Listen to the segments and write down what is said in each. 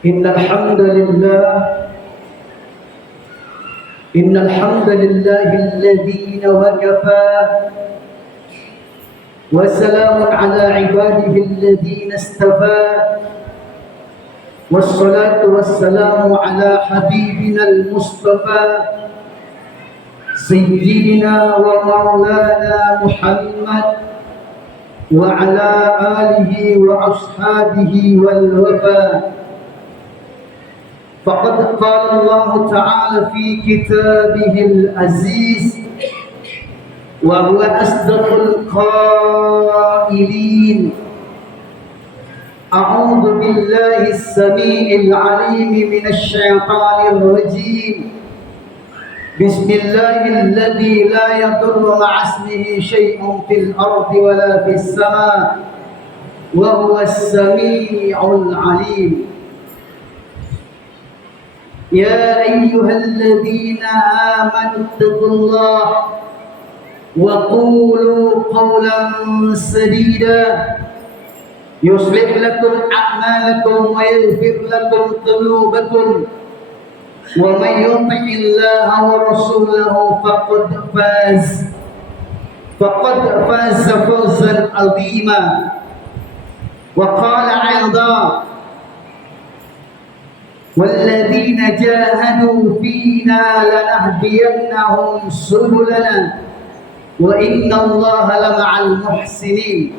إن الحمد لله إن الحمد لله الذين وكفى وسلام على عباده الذين اصطفى والصلاة والسلام على حبيبنا المصطفى سيدنا ومولانا محمد وعلى آله وأصحابه والوفا. فقد قال الله تعالى في كتابه العزيز وهو أصدق القائلين: أعوذ بالله السميع العليم من الشيطان الرجيم. بسم الله الذي لا يضر مع اسمه شيء في الأرض ولا في السماء وهو السميع العليم. يا أيها الذين آمنوا اتقوا الله وقولوا قولا سديدا يصلح لكم أعمالكم ويغفر لكم ذنوبكم ومن يطع الله ورسوله فقد فاز فوزا عظيما. وقال أيضا: والذين جاهدوا فينا لنهدينهم سبلنا وإن الله لمع المحسنين.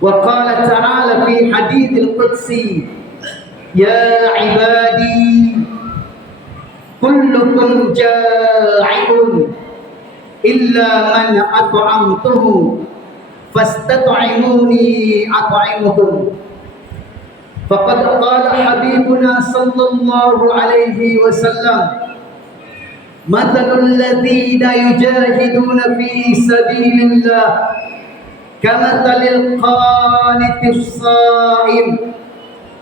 وقال تعالى في حديث القدسي: يا عبادي كلكم جائع إلا من أطعمته فاستطعموني أطعمكم. فقد قال حبيبنا صلى الله عليه وسلم: مثل الذين يجاهدون في سبيل الله كمثل القانت الصائم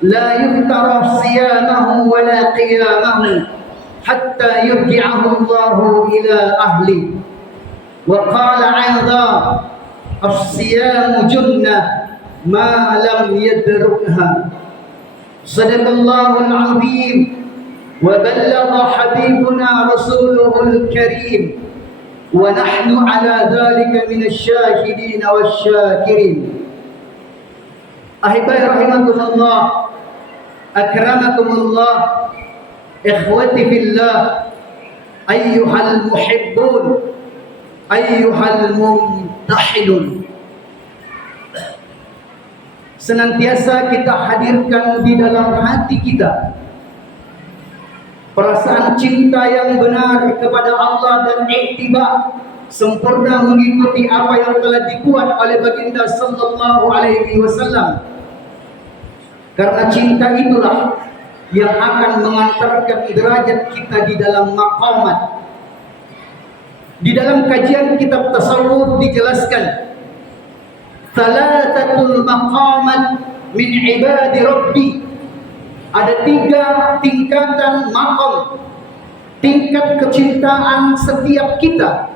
لا يفتر صيامه ولا قيامه حتى يرجعه الله إلى أهله. وقال أيضا: الصيام جنة ما لم يدركها. صدق الله العظيم وبلغ حبيبنا رسوله الكريم ونحن على ذلك من الشاهدين والشاكرين. أحبائي رحمكم الله، أكرمكم الله، إخوتي في الله، أيها المحبون، أيها الممتحنون. Senantiasa kita hadirkan di dalam hati kita perasaan cinta yang benar kepada Allah dan iktiba sempurna mengikuti apa yang telah dibuat oleh baginda sallallahu alaihi wasallam. Karena cinta itulah yang akan mengantarkan derajat kita di dalam maqamat. Di dalam kajian kitab tasawuf dijelaskan Thalathatul maqamat min ibadi rabbi. Ada 3 tingkatan maqam, tingkat kecintaan setiap kita.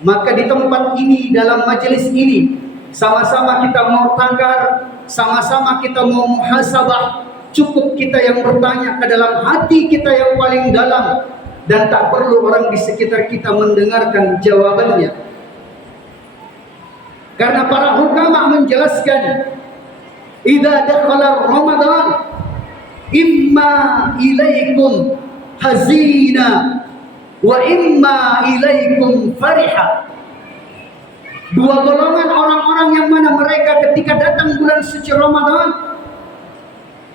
Maka di tempat ini, dalam majelis ini, sama-sama kita mau takar, sama-sama kita mau muhasabah. Cukup kita yang bertanya ke dalam hati kita yang paling dalam, dan tak perlu orang di sekitar kita mendengarkan jawabannya. Karena para ulama menjelaskan, idza dakhala Ramadan imma ilaikum hazina wa imma ilaikum fariha. 2 golongan orang-orang yang mana mereka ketika datang bulan suci Ramadan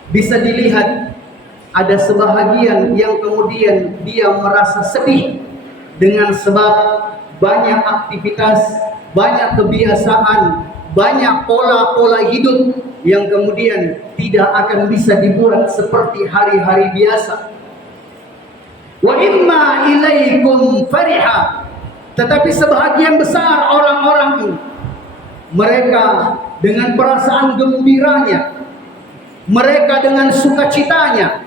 bisa dilihat ada sebahagian yang kemudian dia merasa sedih dengan sebab banyak aktivitas, banyak kebiasaan, banyak pola-pola hidup yang kemudian tidak akan bisa dibuat seperti hari-hari biasa. Wa imma ilaikum fariha. Tetapi sebahagian besar orang-orang ini, mereka dengan perasaan gembiranya, mereka dengan sukacitanya,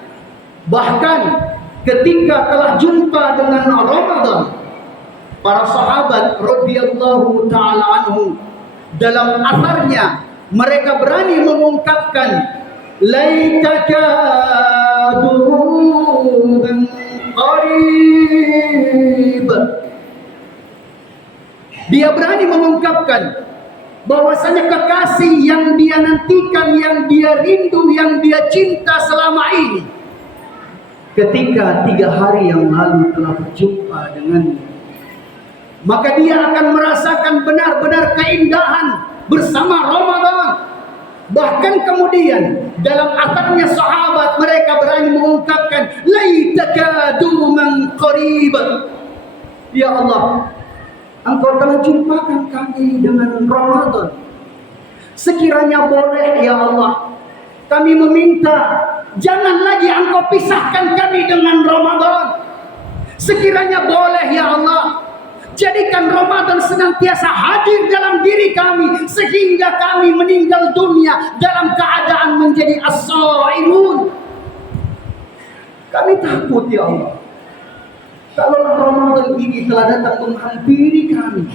bahkan ketika telah jumpa dengan Ramadan, para sahabat radhiyallahu taala anhum dalam atharnya mereka berani mengungkapkan, laitaka menemukan bahwasanya kekasih yang dia nantikan, yang dia rindu, yang dia cinta selama ini, ketika 3 hari yang lalu telah berjumpa dengannya, maka dia akan merasakan benar-benar keindahan bersama Ramadan. Bahkan kemudian dalam atarnya sahabat, mereka berani mengungkapkan, laitaka duman qariban, ya Allah, Engkau telah jumpakan kami dengan Ramadan. Sekiranya boleh ya Allah, kami meminta, jangan lagi Engkau pisahkan kami dengan Ramadan. Sekiranya boleh ya Allah, jadikan Ramadan senantiasa hadir dalam diri kami, sehingga kami meninggal dunia dalam keadaan menjadi as-shaimun. Kami takut ya Allah, kalau Ramadan ini telah datang menghampiri kami,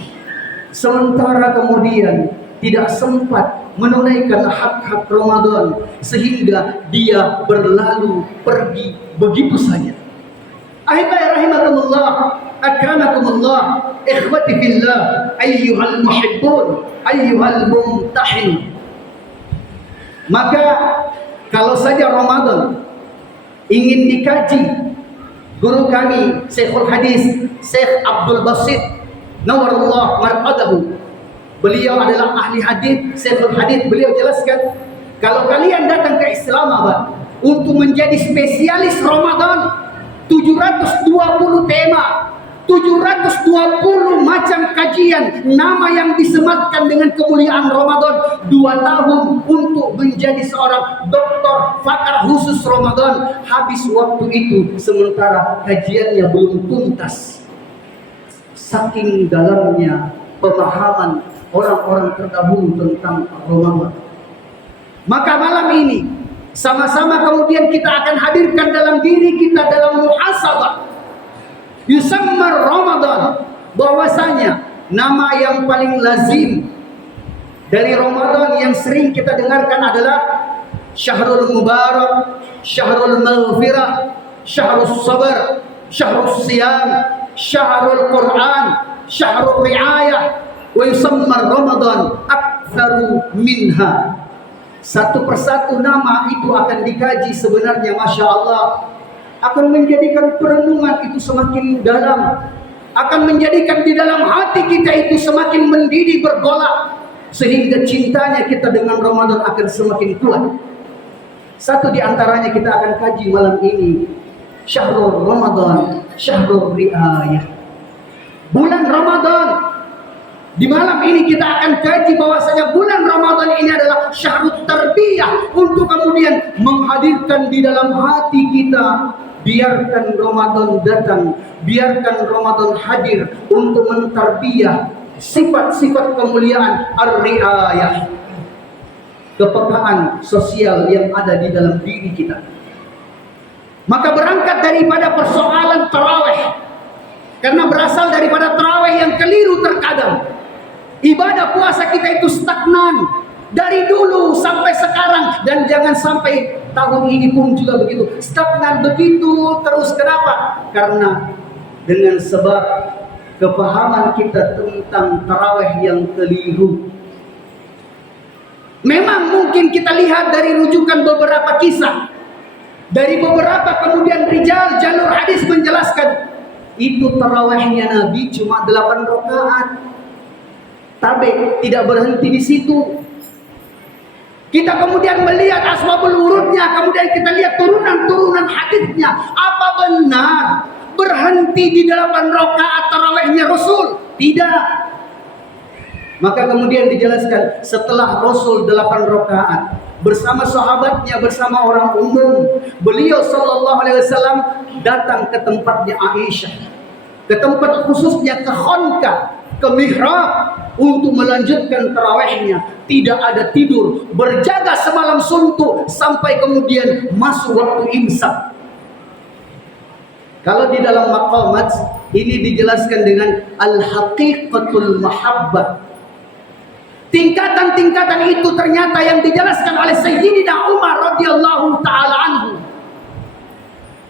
sementara kemudian tidak sempat menunaikan hak-hak Ramadan, sehingga dia berlalu pergi begitu saja. Ahibai rahimakumullah, akramakumullah, ikhwati fillah, ayyuhal muhibbun, ayyuhal mumtahin. Maka kalau saja Ramadan ingin dikaji, guru kami Syekhul Hadis Syekh Abdul Basit Nawarullah marqadahu, beliau adalah ahli hadis, Syekhul Hadis, beliau jelaskan, kalau kalian datang ke Islamabad untuk menjadi spesialis Ramadan, 720 tema, 720 macam kajian, nama yang disematkan dengan kemuliaan Ramadan, 2 tahun untuk menjadi seorang doktor pakar khusus Ramadan. Habis waktu itu, sementara kajiannya belum tuntas. Saking dalamnya pemahaman orang-orang terdahulu tentang Ramadan. Maka malam ini sama-sama kemudian kita akan hadirkan dalam diri kita dalam muhasabah yusammar Ramadan, bahwasanya nama yang paling lazim dari Ramadan yang sering kita dengarkan adalah Syahrul Mubarak, Syahrul Maghfirah, Syahrul Sabar, Syahrul Siyam, Syahrul Quran, Syahrul Riayah, wa yusammar Ramadan aktsaru minha. Satu persatu nama itu akan dikaji, sebenarnya Masya Allah akan menjadikan perenungan itu semakin dalam, akan menjadikan di dalam hati kita itu semakin mendidih bergolak, sehingga cintanya kita dengan Ramadan akan semakin kuat. Satu di antaranya kita akan kaji malam ini, Syahrul Ramadan, Syahrul Riayah, bulan Ramadan. Di malam ini kita akan kaji bahwasanya bulan Ramadan ini adalah syahrut tarbiyah, untuk kemudian menghadirkan di dalam hati kita, biarkan Ramadan datang, biarkan Ramadan hadir untuk mentarbiyah sifat-sifat kemuliaan ar-riayah, kepekaan sosial yang ada di dalam diri kita. Maka berangkat daripada persoalan tarawih, karena berasal daripada tarawih yang keliru terkadang. Ibadah puasa kita itu stagnan dari dulu sampai sekarang, dan jangan sampai tahun ini pun juga begitu, stagnan begitu terus. Kenapa? Karena dengan sebab kepahaman kita tentang tarawih yang keliru. Memang mungkin kita lihat dari rujukan beberapa kisah, dari beberapa kemudian rijal jalur hadis menjelaskan, itu tarawihnya Nabi cuma 8 rakaat. Tapi tidak berhenti di situ. Kita kemudian melihat asbabul wurudnya, kemudian kita lihat turunan-turunan hadisnya. Apa benar berhenti di 8 rakaat tarawihnya Rasul? Tidak. Maka kemudian dijelaskan, setelah Rasul 8 rakaat bersama sahabatnya, bersama orang umum, beliau sallallahu alaihi wasallam datang ke tempatnya Aisyah, ke tempat khususnya, ke khanqah, ke mihrab, untuk melanjutkan tarawihnya. Tidak ada tidur, berjaga semalam suntuk sampai kemudian masuk waktu imsak. Kalau di dalam maqamat ini dijelaskan dengan al-haqiqatul mahabbah. Tingkatan-tingkatan itu ternyata yang dijelaskan oleh Sayyidina Umar radhiyallahu taala anhu.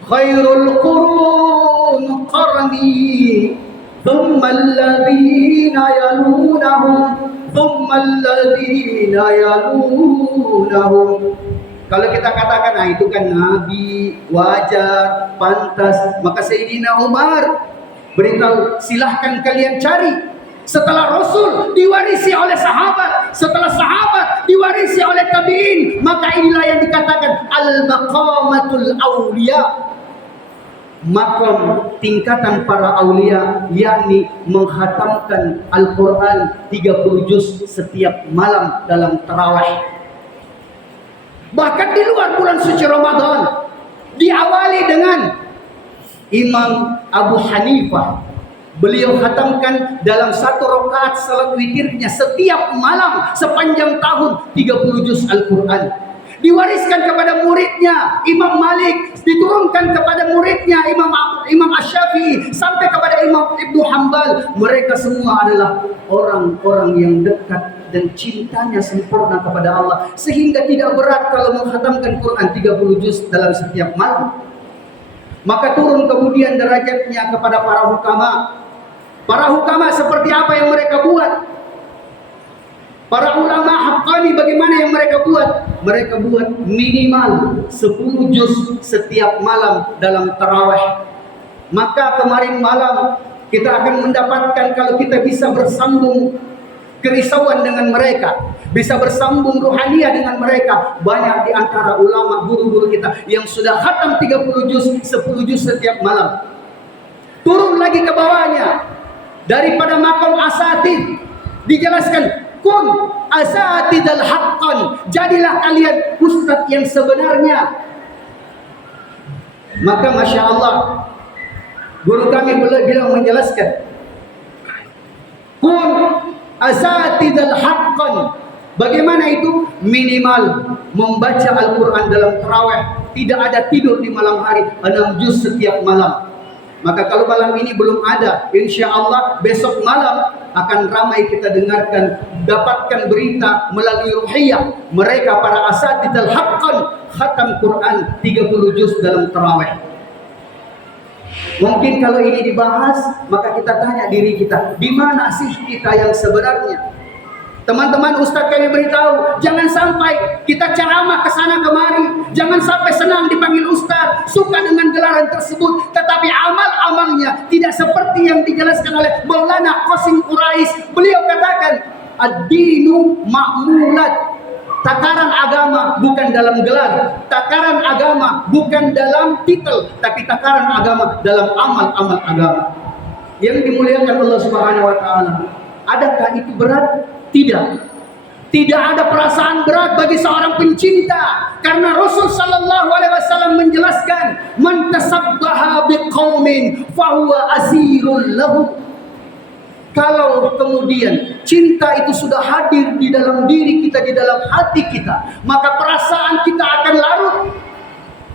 Khairul qurun qarni, thumma alladhina yalunahum, thummal ladzina yalunahum. Kalau kita katakan, nah itu kan Nabi, wajar, pantas, maka Sayyidina Umar beritahu, silahkan kalian cari. Setelah Rasul diwarisi oleh sahabat, setelah sahabat diwarisi oleh tabi'in, maka inilah yang dikatakan al-maqamatul awliya, makam tingkatan para aulia, yakni menghatamkan Al-Quran 30 juz setiap malam dalam tarawih. Bahkan di luar bulan suci Ramadan, diawali dengan Imam Abu Hanifah. Beliau khatamkan dalam satu rakaat salat witirnya setiap malam sepanjang tahun 30 juz Al-Quran. Diwariskan kepada muridnya Imam Malik, diturunkan kepada muridnya Imam Asy-Syafi'i, sampai kepada Imam Ibnu Hanbal. Mereka semua adalah orang-orang yang dekat dan cintanya sempurna kepada Allah, sehingga tidak berat kalau menghatamkan Quran 30 juz dalam setiap malam. Maka turun kemudian derajatnya kepada para hukama. Para hukama seperti apa yang mereka buat? Para ulama haqqani bagaimana yang mereka buat? Mereka buat minimal 10 juz setiap malam dalam tarawih. Maka kemarin malam kita akan mendapatkan, kalau kita bisa bersambung kerisauan dengan mereka, bisa bersambung ruhaniyah dengan mereka. Banyak di antara ulama, guru-guru kita yang sudah khatam 30 juz, 10 juz setiap malam. Turun lagi ke bawahnya, daripada maqam asatid dijelaskan, kun asatidal haqqan, jadilah kalian ustadz yang sebenarnya. Maka Masya Allah, guru kami beliau menjelaskan, kun asatidal haqqan. Bagaimana itu? Minimal membaca Al-Quran dalam tarawih, tidak ada tidur di malam hari, 6 juz setiap malam. Maka kalau malam ini belum ada, insya Allah besok malam akan ramai kita dengarkan, dapatkan berita melalui ruhiyah. Mereka para asatidal haqqan khatam Quran 30 juz dalam tarawih. Mungkin kalau ini dibahas, maka kita tanya diri kita, di mana sih kita yang sebenarnya? Teman-teman ustaz kami beritahu, jangan sampai kita ceramah ke sana kemari, jangan sampai senang dipanggil ustaz, suka dengan gelaran tersebut, tetapi amal-amalnya tidak seperti yang dijelaskan oleh Maulana Qasim Quraisy. Beliau katakan, ad-dinu ma'mulat. Takaran agama bukan dalam gelar, takaran agama bukan dalam titel, tapi takaran agama dalam amal-amal agama. Yang dimuliakan Allah Subhanahu wa taala. Adakah itu berat? Tidak. Tidak ada perasaan berat bagi seorang pencinta, karena Rasul sallallahu alaihi wasallam menjelaskan, man tasabbaha biqaumin fahuwa asirul lahu. Kalau kemudian cinta itu sudah hadir di dalam diri kita, di dalam hati kita, maka perasaan kita akan larut.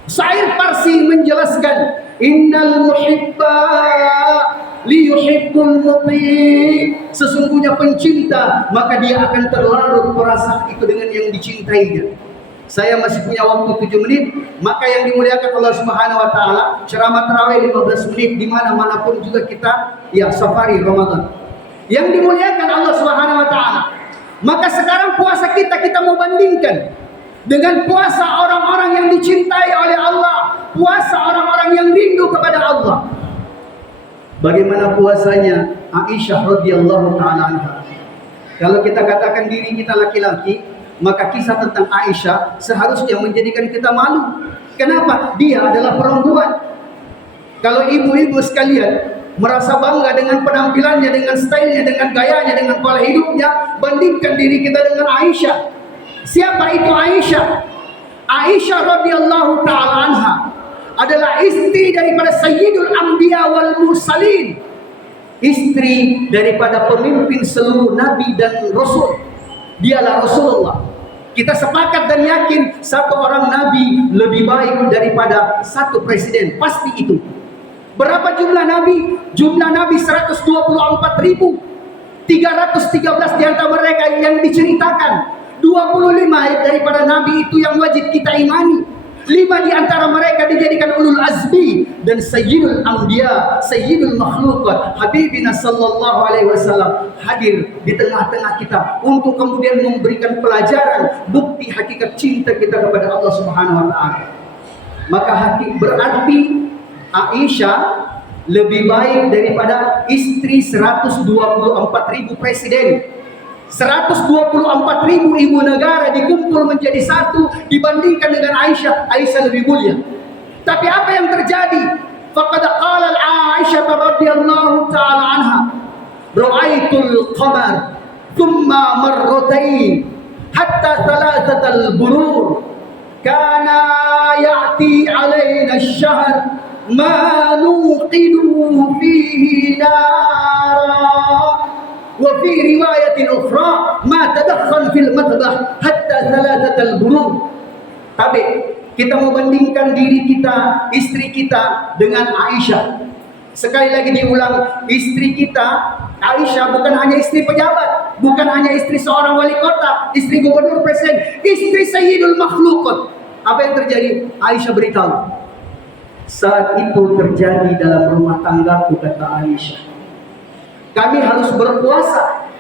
Syair Parsi menjelaskan, innal muhibba liyuhibbul muti. Sesungguhnya pencinta, maka dia akan terlarut perasaan itu dengan yang dicintainya. Saya masih punya waktu 7 menit, maka yang dimuliakan Allah Subhanahu wa taala, ceramah tarawih 15 menit di mana-manapun juga kita ya safari Ramadan. Yang dimuliakan Allah Subhanahu wa taala. Maka sekarang puasa kita mau bandingkan dengan puasa orang-orang yang dicintai oleh Allah, puasa orang-orang yang rindu kepada Allah. Bagaimana puasanya Aisyah radhiyallahu taala anha? Kalau kita katakan diri kita laki-laki, maka kisah tentang Aisyah seharusnya menjadikan kita malu. Kenapa? Dia adalah perempuan. Kalau ibu-ibu sekalian merasa bangga dengan penampilannya, dengan stylenya, dengan gayanya, dengan pola hidupnya, bandingkan diri kita dengan Aisyah. Siapa itu Aisyah? Aisyah radhiyallahu taala anha adalah istri daripada Sayyidul Anbiya wal Mursalin, istri daripada pemimpin seluruh nabi dan rasul. Dialah Rasulullah. Kita sepakat dan yakin satu orang nabi lebih baik daripada satu presiden, pasti itu. Berapa jumlah nabi? Jumlah nabi 124.313 di antara mereka yang diceritakan. 25 daripada nabi itu yang wajib kita imani. 5 di antara mereka dijadikan ulul azmi, dan Sayyidul Anbiya, Sayyidul Makhlukat, Habibina sallallahu alaihi wasallam hadir di tengah-tengah kita untuk kemudian memberikan pelajaran bukti hakikat cinta kita kepada Allah Subhanahu wa taala. Maka berarti Aisyah lebih baik daripada istri 124.000 presiden. 124.000 ibu negara dikumpul menjadi satu dibandingkan dengan Aisyah. Aisyah lebih mulia. Tapi apa yang terjadi? Faqad qala Aisyah radhiyallahu ta'ala anha, ra'aitul qamar thumma marratain hatta thalathatal burur kana ya'ti alaina asy-syahr ma nuqidu fihi nara. وفي رواية أخرى ما تدخل في المطبخ حتى ثلاثة البرود. Tapi kita membandingkan diri kita, istri kita dengan Aisyah. Sekali lagi diulang, istri kita Aisyah bukan hanya istri pejabat, bukan hanya istri seorang wali kota, istri gubernur, presiden, istri Sayyidul Makhlukat. Apa yang terjadi? Aisyah beritahu, saat itu terjadi dalam rumah tanggaku, kata Aisyah, kami harus berpuasa.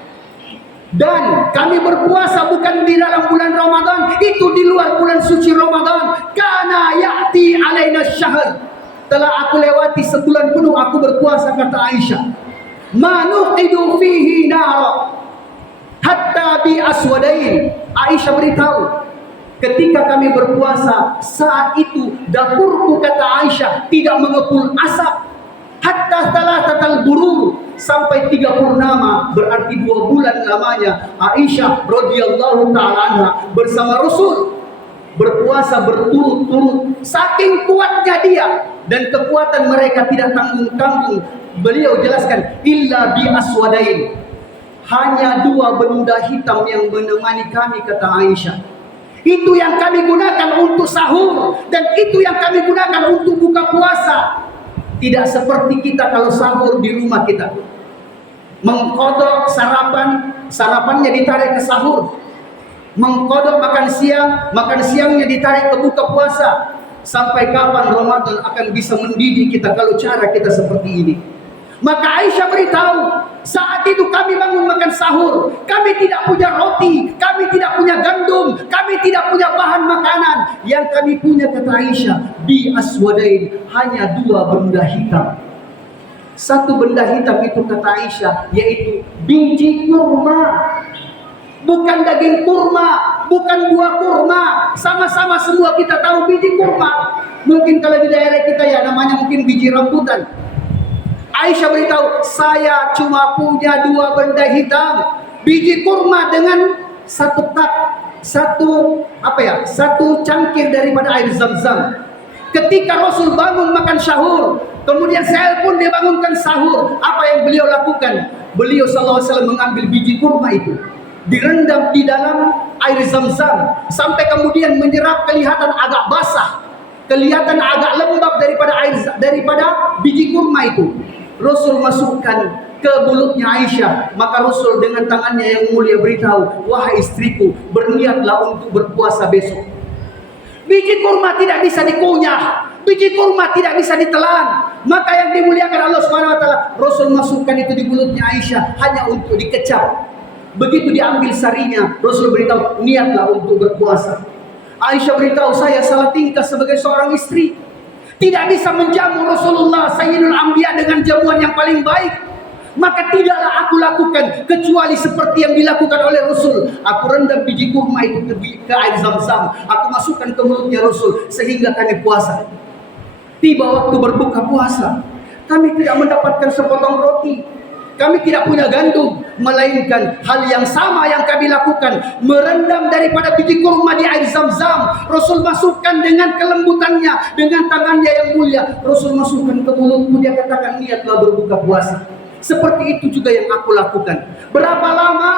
Dan kami berpuasa bukan di dalam bulan Ramadan, itu di luar bulan suci Ramadan. Kana ya'ti alaina syahr. Telah aku lewati sebulan penuh aku berpuasa, kata Aisyah. Ma nuqidu fihi nara hatta bi aswadain. Aisyah beritahu, ketika kami berpuasa, saat itu dapurku, kata Aisyah, tidak mengepul asap. Hatta thalathatal burur, sampai 3 purnama, berarti 2 bulan lamanya Aisyah radhiyallahu ta'ala anha bersama Rasul berpuasa berturut-turut. Saking kuatnya dia dan kekuatan mereka tidak tanggung-tanggung. Beliau jelaskan, illa bi aswadain, hanya 2 benda hitam yang menemani kami, kata Aisyah. Itu yang kami gunakan untuk sahur dan itu yang kami gunakan untuk buka puasa. Tidak seperti kita kalau sahur di rumah kita, mengkodok sarapannya ditarik ke sahur, mengkodok makan siangnya ditarik ke buka puasa. Sampai kapan Ramadan akan bisa mendidik kita kalau cara kita seperti ini? Maka Aisyah beritahu, saat itu kami bangun makan sahur, kami tidak punya roti, kami tidak punya gandum, kami tidak punya bahan makanan. Yang kami punya, kata Aisyah, bi aswadain, hanya 2 benda hitam. Satu benda hitam itu, kata Aisyah, yaitu biji kurma. Bukan daging kurma, bukan buah kurma. Sama-sama semua kita tahu biji kurma. Mungkin kalau di daerah kita ya namanya mungkin biji rambutan. Aisyah beritahu, saya cuma punya 2 benda hitam, biji kurma dengan satu cangkir daripada air Zam-Zam. Ketika Rasul bangun makan sahur, kemudian saya pun dibangunkan sahur, apa yang beliau lakukan? Beliau sallallahu alaihi wasallam mengambil biji kurma itu, direndam di dalam air Zam-Zam sampai kemudian menyerap, kelihatan agak basah, kelihatan agak lembab daripada biji kurma itu. Rasul masukkan ke mulutnya Aisyah, maka Rasul dengan tangannya yang mulia beritahu, wahai istriku, berniatlah untuk berpuasa besok. Biji kurma tidak bisa dikunyah, biji kurma tidak bisa ditelan. Maka yang dimuliakan Allah Subhanahu wa taala, Rasul masukkan itu di mulutnya Aisyah hanya untuk dikecap. Begitu diambil sarinya, Rasul beritahu, niatlah untuk berpuasa. Aisyah beritahu, saya salah tingkah sebagai seorang istri, tidak bisa menjamu Rasulullah Sayyidul Anbiya dengan jamuan yang paling baik. Maka tidaklah aku lakukan kecuali seperti yang dilakukan oleh Rasul. Aku rendam biji kurma itu ke air Zam-Zam, aku masukkan ke mulutnya Rasul sehingga kami puasa. Tiba waktu berbuka puasa, kami tidak mendapatkan sepotong roti, kami tidak punya gandum, melainkan hal yang sama yang kami lakukan, merendam daripada biji kurma di air Zam-Zam. Rasul masukkan dengan kelembutannya, dengan tangannya yang mulia, Rasul masukkan ke mulutku, dia katakan, niatlah berbuka puasa. Seperti itu juga yang aku lakukan. Berapa lama?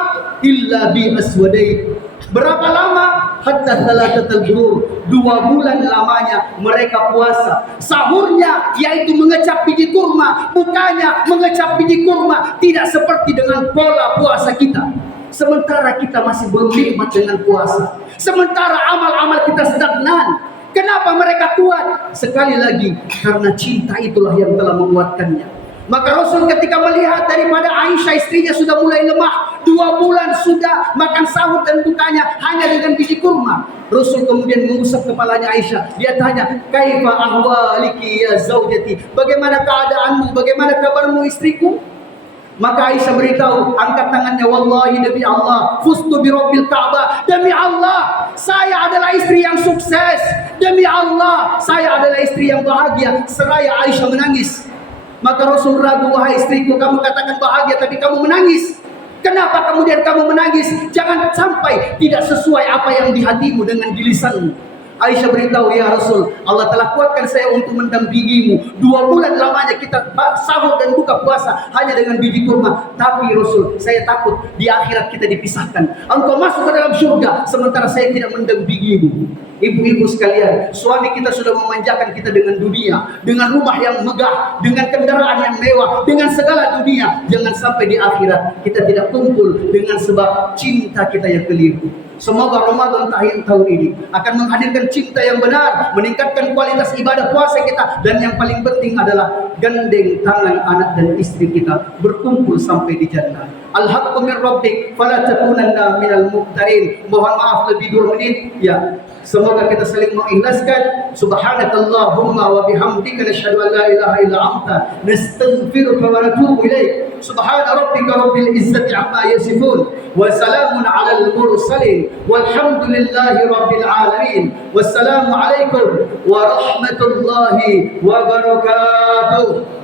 Illa bi aswadain. Berapa lama? Hatta thalathatal burur. 2 bulan lamanya mereka puasa. Sahurnya yaitu mengecap biji kurma, bukanya mengecap biji kurma. Tidak seperti dengan pola puasa kita. Sementara kita masih belum nikmat dengan puasa, sementara amal-amal kita stagnan, Kenapa mereka kuat? Sekali lagi, karena cinta itulah yang telah menguatkannya. Maka Rasul ketika melihat daripada Aisyah istrinya sudah mulai lemah, 2 bulan sudah makan sahur dan bukanya hanya dengan biji kurma, Rasul kemudian mengusap kepalanya Aisyah. Dia tanya, "Kaifa ahwaliki ya zaujati?" Bagaimana keadaanmu? Bagaimana kabarmu istriku? Maka Aisyah beritahu, angkat tangannya, "Wallahi demi Allah, fustu bi rabbil Ka'bah." Demi Allah, saya adalah istri yang sukses. Demi Allah, saya adalah istri yang bahagia. Seraya Aisyah menangis. Maka Rasul ragu, "Wahai istriku, kamu katakan bahagia tapi kamu menangis. Kenapa kemudian kamu menangis? Jangan sampai tidak sesuai apa yang di hatimu dengan di lisanmu." Aisyah beritahu, "Ya Rasul, Allah telah kuatkan saya untuk mendampingimu. 2 bulan lamanya kita sahur dan buka puasa hanya dengan biji kurma. Tapi Rasul, saya takut di akhirat kita dipisahkan. Engkau masuk ke dalam surga, sementara saya tidak mendampingimu." Ibu-ibu sekalian, suami kita sudah memanjakan kita dengan dunia, dengan rumah yang megah, dengan kendaraan yang mewah, dengan segala dunia. Jangan sampai di akhirat kita tidak kumpul dengan sebab cinta kita yang keliru. Semoga Ramadan tahun ini akan menghadirkan cinta yang benar, meningkatkan kualitas ibadah puasa kita, dan yang paling penting adalah gandeng tangan anak dan istri kita berkumpul sampai di jannah. Al-haqqu min rabbik fala takunanna minal mumtarin. Mohon maaf lebih 2 menit. Ya, semoga kita saling mengikhlaskan. Subhanakallahumma wa bihamdika nasyhadu an la ilaha illa anta nastaghfiruka wa natubu ilaik. Subhana rabbika rabbil izzati amma yasifun wa salamun alal mursalin walhamdulillahi rabbil alamin. Wassalamu alaikum warahmatullahi wabarakatuh.